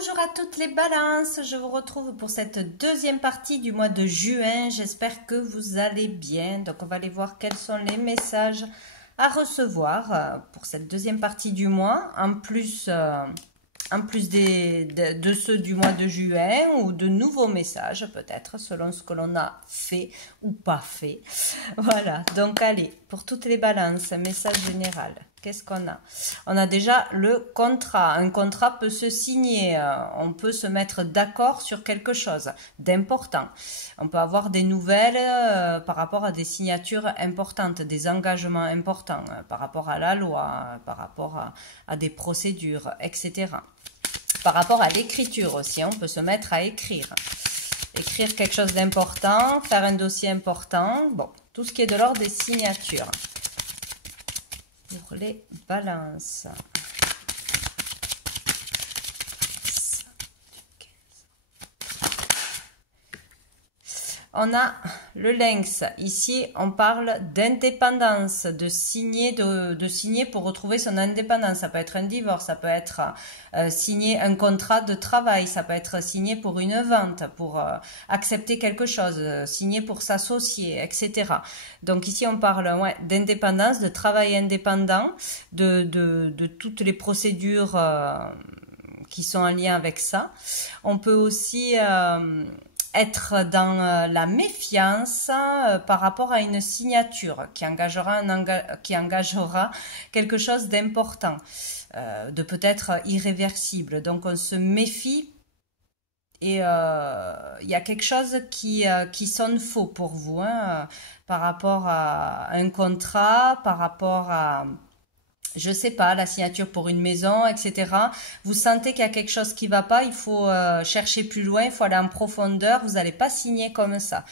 Bonjour à toutes les balances, je vous retrouve pour cette deuxième partie du mois de juin. J'espère que vous allez bien. Donc on va aller voir quels sont les messages à recevoir pour cette deuxième partie du mois, en plus de ceux du mois de juin ou de nouveaux messages peut-être selon ce que l'on a fait ou pas fait. Voilà, donc allez, pour toutes les balances, message général. Qu'est-ce qu'on a? On a déjà le contrat. Un contrat peut se signer. On peut se mettre d'accord sur quelque chose d'important. On peut avoir des nouvelles par rapport à des signatures importantes, des engagements importants, par rapport à la loi, par rapport à des procédures, etc. Par rapport à l'écriture aussi, on peut se mettre à écrire. Écrire quelque chose d'important, faire un dossier important. Bon, tout ce qui est de l'ordre des signatures. Pour les balances. On a le lynx. Ici, on parle d'indépendance, de signer pour retrouver son indépendance. Ça peut être un divorce, ça peut être signer un contrat de travail, ça peut être signer pour une vente, pour accepter quelque chose, signer pour s'associer, etc. Donc ici, on parle d'indépendance, de travail indépendant, de toutes les procédures qui sont en lien avec ça. On peut aussi être dans la méfiance par rapport à une signature qui engagera quelque chose d'important, de peut-être irréversible. Donc on se méfie et il y a quelque chose qui sonne faux pour vous, hein, par rapport à un contrat, par rapport à je sais pas, la signature pour une maison, etc. Vous sentez qu'il y a quelque chose qui va pas, il faut chercher plus loin, il faut aller en profondeur, vous n'allez pas signer comme ça.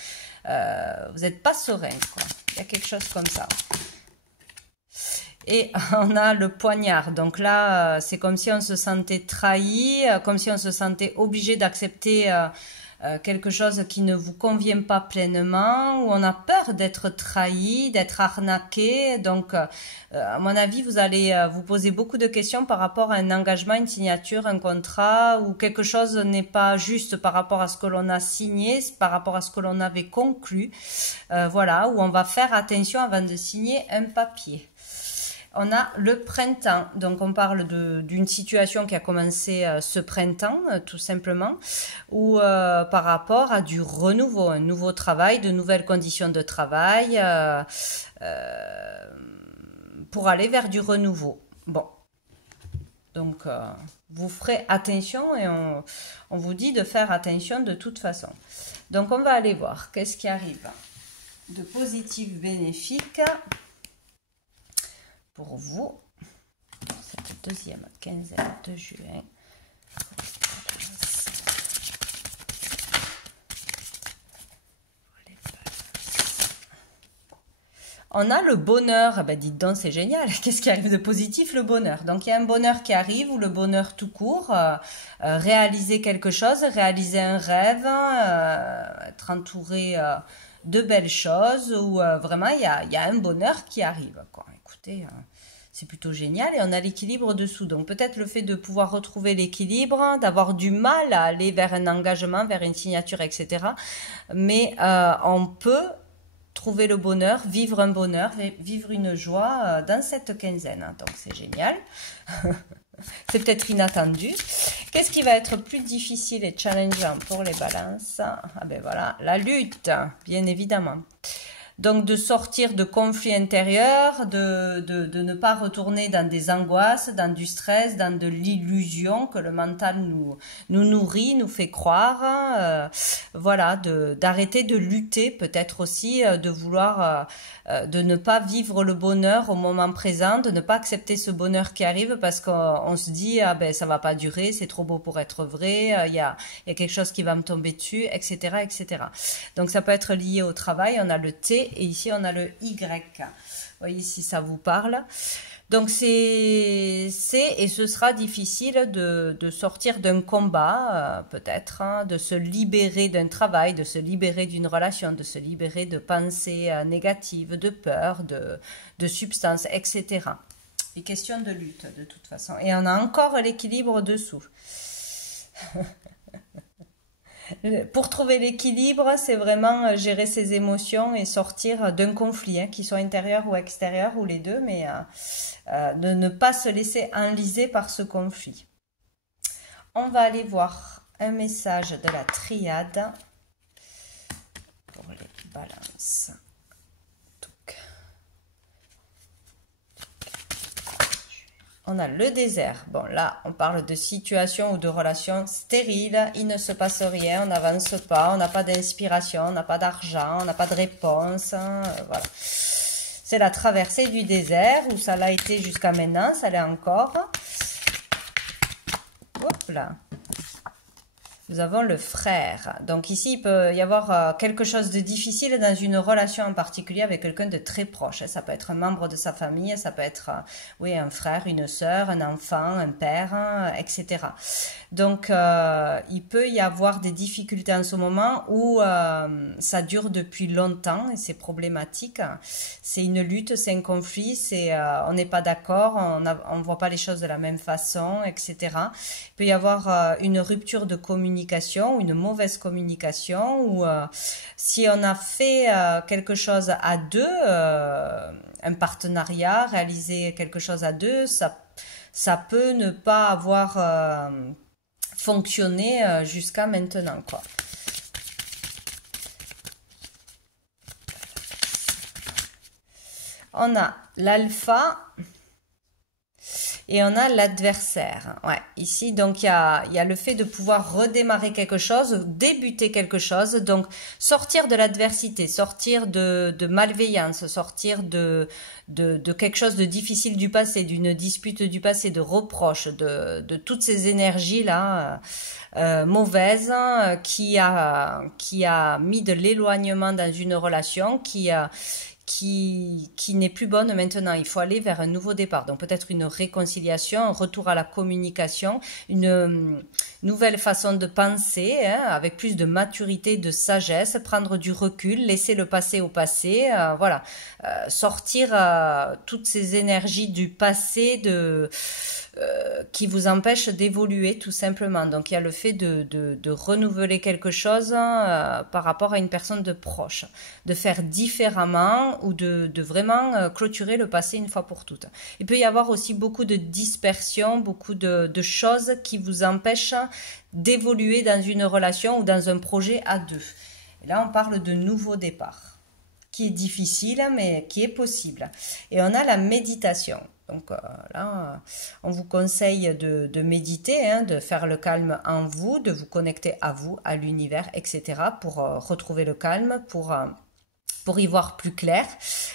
Vous n'êtes pas serein, quoi. Il y a quelque chose comme ça. Et on a le poignard. Donc là, c'est comme si on se sentait trahi, comme si on se sentait obligé d'accepter quelque chose qui ne vous convient pas pleinement, où on a peur d'être trahi, d'être arnaqué. Donc, à mon avis, vous allez vous poser beaucoup de questions par rapport à un engagement, une signature, un contrat, où quelque chose n'est pas juste par rapport à ce que l'on a signé, par rapport à ce que l'on avait conclu. Voilà, où on va faire attention avant de signer un papier. On a le printemps, donc on parle d'une situation qui a commencé ce printemps, tout simplement, ou par rapport à du renouveau, un nouveau travail, de nouvelles conditions de travail, pour aller vers du renouveau. Bon, donc vous ferez attention et on vous dit de faire attention de toute façon. Donc on va aller voir qu'est-ce qui arrive de positif bénéfique pour vous, pour cette deuxième quinzaine de juin. On a le bonheur, ben dites donc c'est génial, qu'est-ce qui arrive de positif? Le bonheur. Donc il y a un bonheur qui arrive, ou le bonheur tout court, réaliser quelque chose, réaliser un rêve, être entouré de belles choses, ou vraiment il y a un bonheur qui arrive, quoi. Écoutez, c'est plutôt génial, et on a l'équilibre dessous. Donc peut-être le fait de pouvoir retrouver l'équilibre, d'avoir du mal à aller vers un engagement, vers une signature, etc. Mais on peut trouver le bonheur, vivre un bonheur, vivre une joie dans cette quinzaine. Donc c'est génial. C'est peut-être inattendu. Qu'est-ce qui va être plus difficile et challengeant pour les balances? Ah ben voilà, la lutte, bien évidemment. Donc de sortir de conflits intérieurs, de ne pas retourner dans des angoisses, dans du stress, dans de l'illusion que le mental nous nourrit, nous fait croire. Voilà, d'arrêter de lutter, peut-être aussi, de vouloir, de ne pas vivre le bonheur au moment présent, de ne pas accepter ce bonheur qui arrive parce qu'on se dit ah ben ça va pas durer, c'est trop beau pour être vrai, il y a quelque chose qui va me tomber dessus, etc., etc. Donc ça peut être lié au travail. On a le T. Et ici, on a le Y. Vous voyez si ça vous parle. Donc, et ce sera difficile de sortir d'un combat, peut-être, hein, de se libérer d'un travail, de se libérer d'une relation, de se libérer de pensées négatives, de peur, de substances, etc. Et question de lutte, de toute façon. Et on a encore l'équilibre dessous. Pour trouver l'équilibre, c'est vraiment gérer ses émotions et sortir d'un conflit, hein, qu'il soit intérieur ou extérieur ou les deux, mais de ne pas se laisser enliser par ce conflit. On va aller voir un message de la triade pour les balances. On a le désert. Bon, là, on parle de situation ou de relation stérile. Il ne se passe rien, on n'avance pas, on n'a pas d'inspiration, on n'a pas d'argent, on n'a pas de réponse. Voilà. C'est la traversée du désert, où ça l'a été jusqu'à maintenant, ça l'est encore. Hop là. Nous avons le frère. Donc ici, il peut y avoir quelque chose de difficile dans une relation en particulier avec quelqu'un de très proche. Ça peut être un membre de sa famille, ça peut être oui, un frère, une sœur, un enfant, un père, etc. Donc, il peut y avoir des difficultés en ce moment où ça dure depuis longtemps et c'est problématique. C'est une lutte, c'est un conflit, on n'est pas d'accord, on voit pas les choses de la même façon, etc. Il peut y avoir une rupture de communication, une mauvaise communication, ou si on a fait quelque chose à deux, un partenariat, réaliser quelque chose à deux, ça peut ne pas avoir fonctionné jusqu'à maintenant, quoi. On a l'alpha et on a l'adversaire. Ouais, ici, donc, il y a le fait de pouvoir redémarrer quelque chose, débuter quelque chose, donc sortir de l'adversité, sortir de malveillance, sortir de quelque chose de difficile du passé, d'une dispute du passé, de reproches, de toutes ces énergies-là mauvaises qui a mis de l'éloignement dans une relation, qui n'est plus bonne maintenant. Il faut aller vers un nouveau départ. Donc peut-être une réconciliation, un retour à la communication, une nouvelle façon de penser, hein, avec plus de maturité, de sagesse, prendre du recul, laisser le passé au passé, voilà, sortir toutes ces énergies du passé qui vous empêchent d'évoluer tout simplement. Donc il y a le fait de renouveler quelque chose par rapport à une personne de proche, de faire différemment ou de vraiment clôturer le passé une fois pour toutes. Il peut y avoir aussi beaucoup de dispersion, beaucoup de choses qui vous empêchent d'évoluer dans une relation ou dans un projet à deux. Et là, on parle de nouveau départ, qui est difficile, mais qui est possible. Et on a la méditation. Donc là, on vous conseille de méditer, hein, de faire le calme en vous, de vous connecter à vous, à l'univers, etc. pour retrouver le calme, pour y voir plus clair.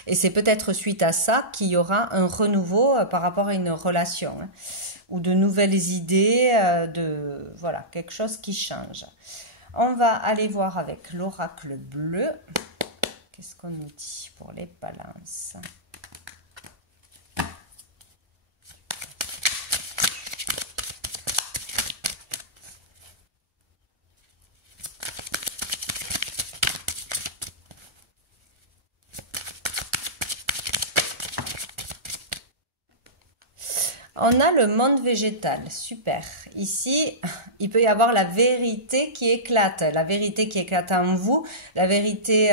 Et c'est peut-être suite à ça qu'il y aura un renouveau par rapport à une relation, hein, ou de nouvelles idées, voilà, quelque chose qui change. On va aller voir avec l'oracle bleu. Qu'est-ce qu'on nous dit pour les balances ? On a le monde végétal, super. Ici, il peut y avoir la vérité qui éclate en vous, la vérité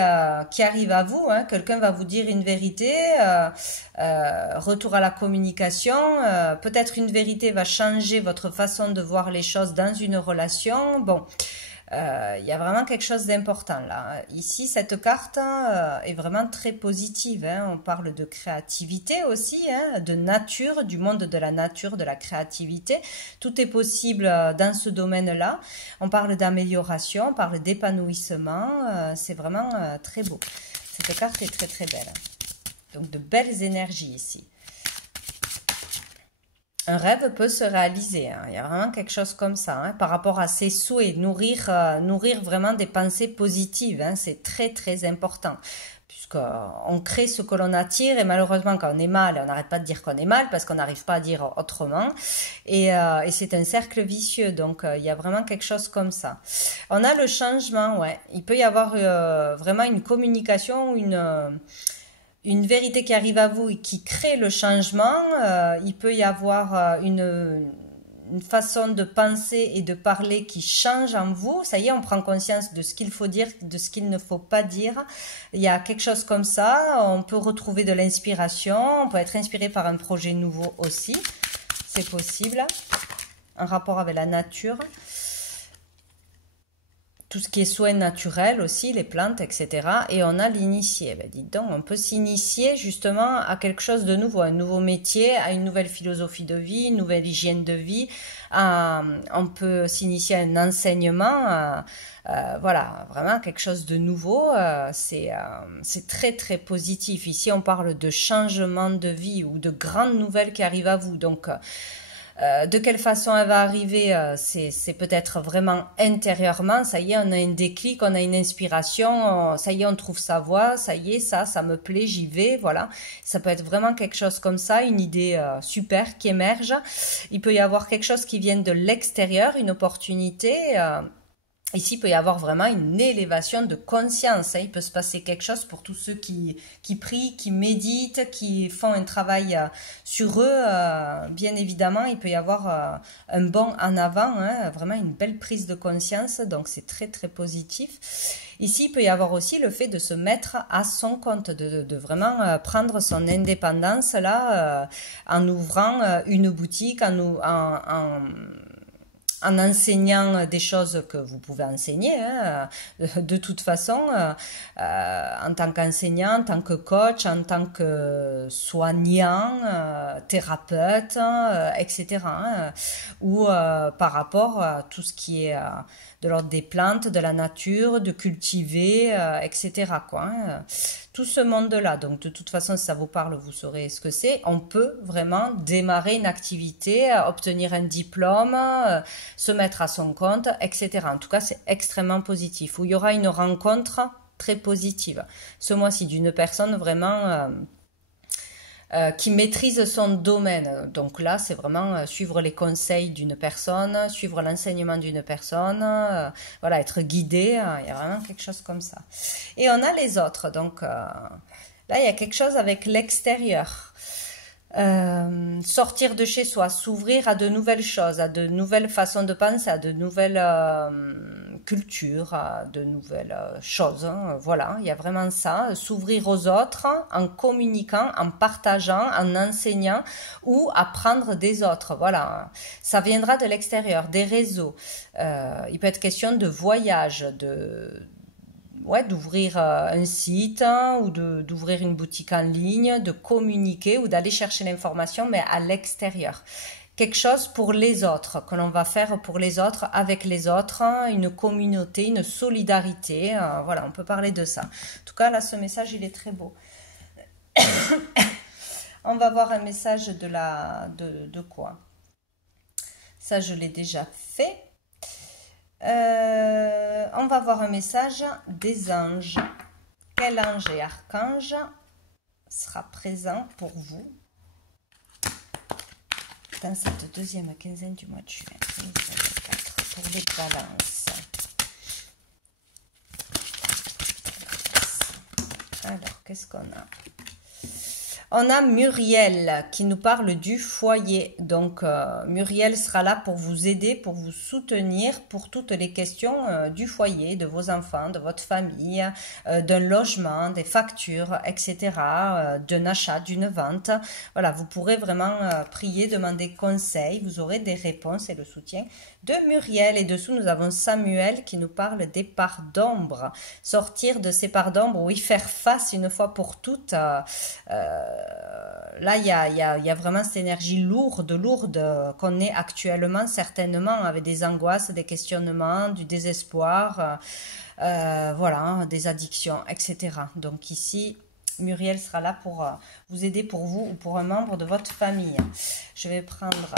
qui arrive à vous, hein. Quelqu'un va vous dire une vérité, retour à la communication, peut-être une vérité va changer votre façon de voir les choses dans une relation. Bon, il y a vraiment quelque chose d'important là. Ici, cette carte est vraiment très positive, hein. On parle de créativité aussi, hein, de nature, du monde de la nature, de la créativité. Tout est possible dans ce domaine-là. On parle d'amélioration, on parle d'épanouissement. C'est vraiment très beau. Cette carte est très très belle. Donc de belles énergies ici. Un rêve peut se réaliser, hein. Il y a vraiment quelque chose comme ça, hein, par rapport à ses souhaits, nourrir vraiment des pensées positives, hein, c'est très très important, puisqu'on crée ce que l'on attire, et malheureusement quand on est mal, on n'arrête pas de dire qu'on est mal, parce qu'on n'arrive pas à dire autrement, et c'est un cercle vicieux, donc il y a vraiment quelque chose comme ça. On a le changement, ouais, il peut y avoir vraiment une communication, une vérité qui arrive à vous et qui crée le changement. Il peut y avoir une une façon de penser et de parler qui change en vous. Ça y est, on prend conscience de ce qu'il faut dire, de ce qu'il ne faut pas dire. Il y a quelque chose comme ça. On peut retrouver de l'inspiration. On peut être inspiré par un projet nouveau aussi. C'est possible. Un rapport avec la nature. Tout ce qui est soins naturels aussi, les plantes, etc. Et on a l'initié. Ben, dites donc, on peut s'initier justement à quelque chose de nouveau, un nouveau métier, à une nouvelle philosophie de vie, une nouvelle hygiène de vie. On peut s'initier à un enseignement, voilà, vraiment quelque chose de nouveau. C'est très très positif. Ici, on parle de changement de vie ou de grandes nouvelles qui arrivent à vous. Donc, de quelle façon elle va arriver, c'est peut-être vraiment intérieurement, ça y est, on a un déclic, on a une inspiration, ça y est, on trouve sa voie, ça y est, ça me plaît, j'y vais, voilà. Ça peut être vraiment quelque chose comme ça, une idée super qui émerge. Il peut y avoir quelque chose qui vient de l'extérieur, une opportunité. Ici, il peut y avoir vraiment une élévation de conscience. Il peut se passer quelque chose pour tous ceux qui prient, qui méditent, qui font un travail sur eux. Bien évidemment, il peut y avoir un bond en avant, vraiment une belle prise de conscience. Donc, c'est très, très positif. Ici, il peut y avoir aussi le fait de se mettre à son compte, de vraiment prendre son indépendance là, en ouvrant une boutique, en enseignant des choses que vous pouvez enseigner, de toute façon, en tant qu'enseignant, en tant que coach, en tant que soignant, thérapeute, etc. Ou par rapport à tout ce qui est de l'ordre des plantes, de la nature, de cultiver, etc. quoi. Tout ce monde-là. Donc, de toute façon, si ça vous parle, vous saurez ce que c'est. On peut vraiment démarrer une activité, obtenir un diplôme, se mettre à son compte, etc. En tout cas, c'est extrêmement positif. Où il y aura une rencontre très positive. Ce mois-ci, d'une personne vraiment qui maîtrise son domaine. Donc là, c'est vraiment suivre les conseils d'une personne, suivre l'enseignement d'une personne, voilà, être guidé. Il y a vraiment quelque chose comme ça. Et on a les autres. Donc là, il y a quelque chose avec l'extérieur. Sortir de chez soi, s'ouvrir à de nouvelles choses, à de nouvelles façons de penser, à de nouvelles cultures, à de nouvelles choses. Voilà, il y a vraiment ça. S'ouvrir aux autres en communiquant, en partageant, en enseignant ou apprendre des autres. Voilà, ça viendra de l'extérieur, des réseaux. Il peut être question de voyage, d'ouvrir un site ou d'ouvrir une boutique en ligne, de communiquer ou d'aller chercher l'information, mais à l'extérieur. Quelque chose pour les autres, que l'on va faire pour les autres, avec les autres, une communauté, une solidarité. Voilà, on peut parler de ça. En tout cas, là, ce message, il est très beau. On va voir un message de quoi? Ça, je l'ai déjà fait. On va voir un message des anges. Quel ange et archange sera présent pour vous dans cette deuxième quinzaine du mois de juin 2024 pour les balances? Alors, qu'est-ce qu'on a? On a Muriel qui nous parle du foyer. Donc, Muriel sera là pour vous aider, pour vous soutenir pour toutes les questions du foyer, de vos enfants, de votre famille, d'un logement, des factures, etc., d'un achat, d'une vente. Voilà, vous pourrez vraiment prier, demander conseil. Vous aurez des réponses et le soutien de Muriel. Et dessous, nous avons Samuel qui nous parle des parts d'ombre. Sortir de ces parts d'ombre, oui, faire face une fois pour toutes. Là, il y a vraiment cette énergie lourde qu'on est actuellement, certainement, avec des angoisses, des questionnements, du désespoir, voilà, des addictions, etc. Donc ici, Muriel sera là pour vous aider, pour vous ou pour un membre de votre famille. Je vais prendre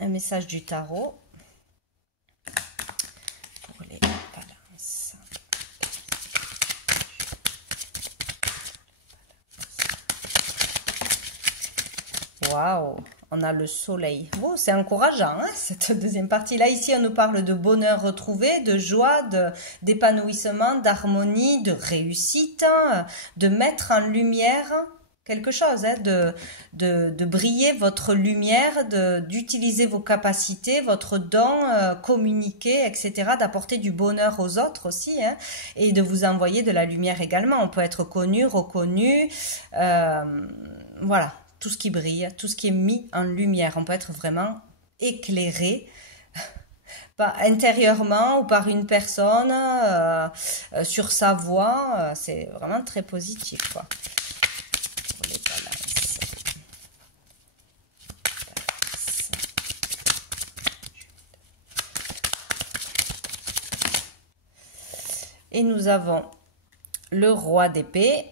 un message du tarot pour les balances. Waouh, on a le soleil. Oh, c'est encourageant, hein, cette deuxième partie. Là, ici, on nous parle de bonheur retrouvé, de joie, d'épanouissement, d'harmonie, de réussite, de mettre en lumière quelque chose, hein, de briller votre lumière, d'utiliser vos capacités, votre don, communiquer, etc., d'apporter du bonheur aux autres aussi, hein, et de vous envoyer de la lumière également. On peut être connu, reconnu, voilà, tout ce qui brille, tout ce qui est mis en lumière. On peut être vraiment éclairé, pas intérieurement ou par une personne, sur sa voix. C'est vraiment très positif, quoi. Pour les balances. Et nous avons le roi d'épée.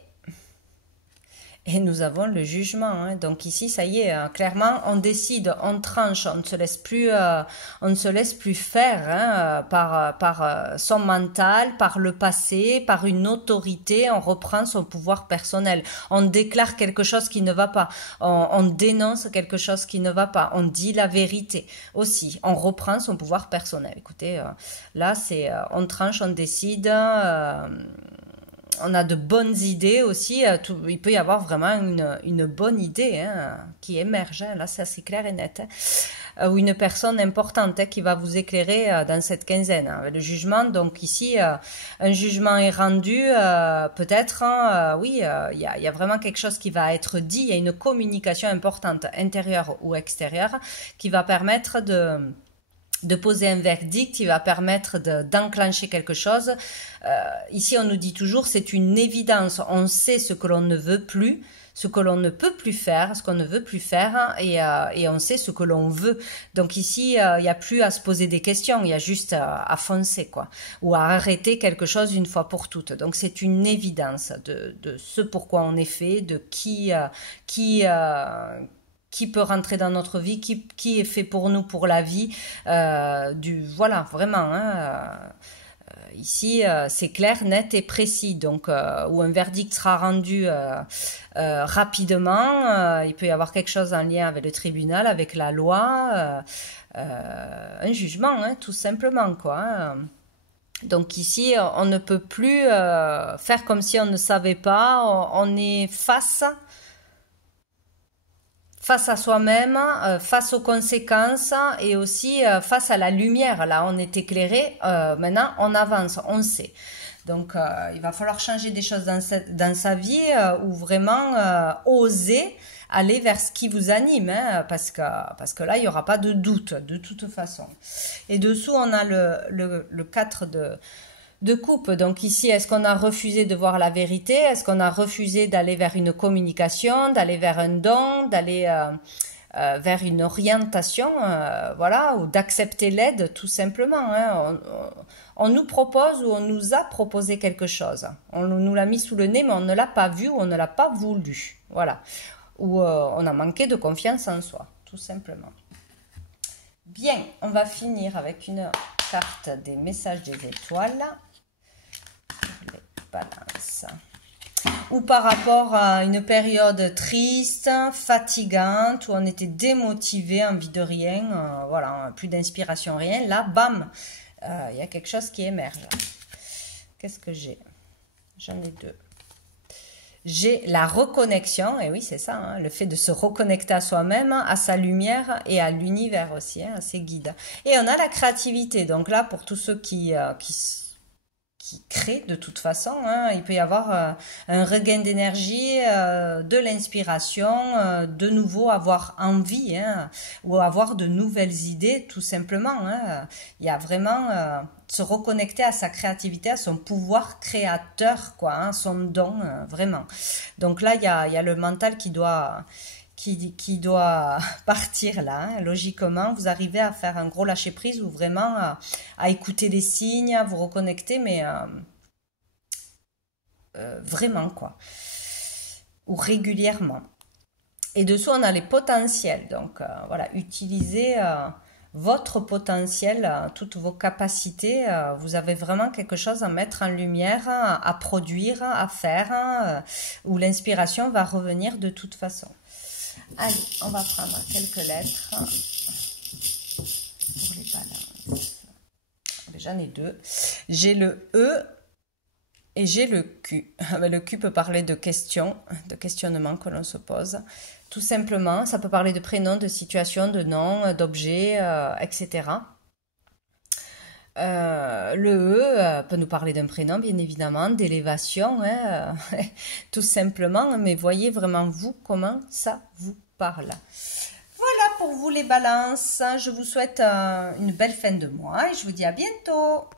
Et nous avons le jugement, hein. Donc ici, ça y est, clairement, on décide, on tranche, on ne se laisse plus faire, hein, par son mental, par le passé, par une autorité. On reprend son pouvoir personnel. On déclare quelque chose qui ne va pas. On dénonce quelque chose qui ne va pas. On dit la vérité aussi. On reprend son pouvoir personnel. Écoutez, là, c'est, on tranche, on décide. On a de bonnes idées aussi. Il peut y avoir vraiment une bonne idée, hein, qui émerge. Hein, là, c'est assez clair et net. Hein, ou une personne importante, hein, qui va vous éclairer, dans cette quinzaine. Hein, le jugement, donc ici, un jugement est rendu. Peut-être, hein, oui, il y a vraiment quelque chose qui va être dit. Il y a une communication importante, intérieure ou extérieure, qui va permettre de poser un verdict, qui va permettre d'enclencher quelque chose. Ici, on nous dit toujours, c'est une évidence. On sait ce que l'on ne veut plus, ce que l'on ne peut plus faire, ce qu'on ne veut plus faire, et on sait ce que l'on veut. Donc ici, il n'y a plus à se poser des questions, il y a juste à foncer, quoi, ou à arrêter quelque chose une fois pour toutes. Donc c'est une évidence de ce pourquoi on est fait, de qui peut rentrer dans notre vie, qui est fait pour nous, pour la vie, voilà, vraiment, hein, ici, c'est clair, net et précis, donc où un verdict sera rendu rapidement. Il peut y avoir quelque chose en lien avec le tribunal, avec la loi, un jugement, hein, tout simplement, quoi. Hein. Donc ici, on ne peut plus faire comme si on ne savait pas. On est face à soi-même, face aux conséquences, et aussi face à la lumière. Là, on est éclairé. Maintenant, on avance, on sait. Donc, il va falloir changer des choses dans sa vie, ou vraiment oser aller vers ce qui vous anime, hein, parce que là, il n'y aura pas de doute, de toute façon. Et dessous, on a le 4 de coupe. Donc ici, est-ce qu'on a refusé de voir la vérité? Est-ce qu'on a refusé d'aller vers une communication, d'aller vers un don, d'aller vers une orientation, voilà, ou d'accepter l'aide, tout simplement, hein. On nous propose, ou on nous a proposé quelque chose. On nous l'a mis sous le nez, mais on ne l'a pas vu, ou on ne l'a pas voulu. Voilà. Ou on a manqué de confiance en soi, tout simplement. Bien, on va finir avec une carte des messages des étoiles. Les balances. Ou par rapport à une période triste, fatigante, où on était démotivé, envie de rien, voilà, plus d'inspiration, rien. Là, bam, il y a quelque chose qui émerge. Qu'est-ce que j'ai? J'en ai deux. J'ai la reconnexion, et oui, c'est ça, hein, le fait de se reconnecter à soi-même, à sa lumière et à l'univers aussi, hein, à ses guides. Et on a la créativité. Donc là, pour tous ceux qui créent de toute façon, hein, il peut y avoir un regain d'énergie, de l'inspiration, de nouveau avoir envie, hein, ou avoir de nouvelles idées, tout simplement. Hein. Il y a vraiment se reconnecter à sa créativité, à son pouvoir créateur, quoi, hein, son don, vraiment. Donc là, il y a le mental qui doit partir là, hein. Logiquement, vous arrivez à faire un gros lâcher prise, ou vraiment à écouter les signes, à vous reconnecter, mais vraiment, quoi, ou régulièrement. Et dessous, on a les potentiels. Donc voilà, utilisez votre potentiel, toutes vos capacités. Vous avez vraiment quelque chose à mettre en lumière, à produire, à faire, où l'inspiration va revenir de toute façon. Allez, on va prendre quelques lettres pour les balances. J'en ai deux. J'ai le E Et j'ai le Q. Le Q peut parler de questions, de questionnements que l'on se pose. Tout simplement, ça peut parler de prénoms, de situations, de noms, d'objets, etc. Le E peut nous parler d'un prénom, bien évidemment, d'élévation, hein, tout simplement. Mais voyez vraiment vous comment ça vous parle. Voilà pour vous les balances. Je vous souhaite une belle fin de mois et je vous dis à bientôt.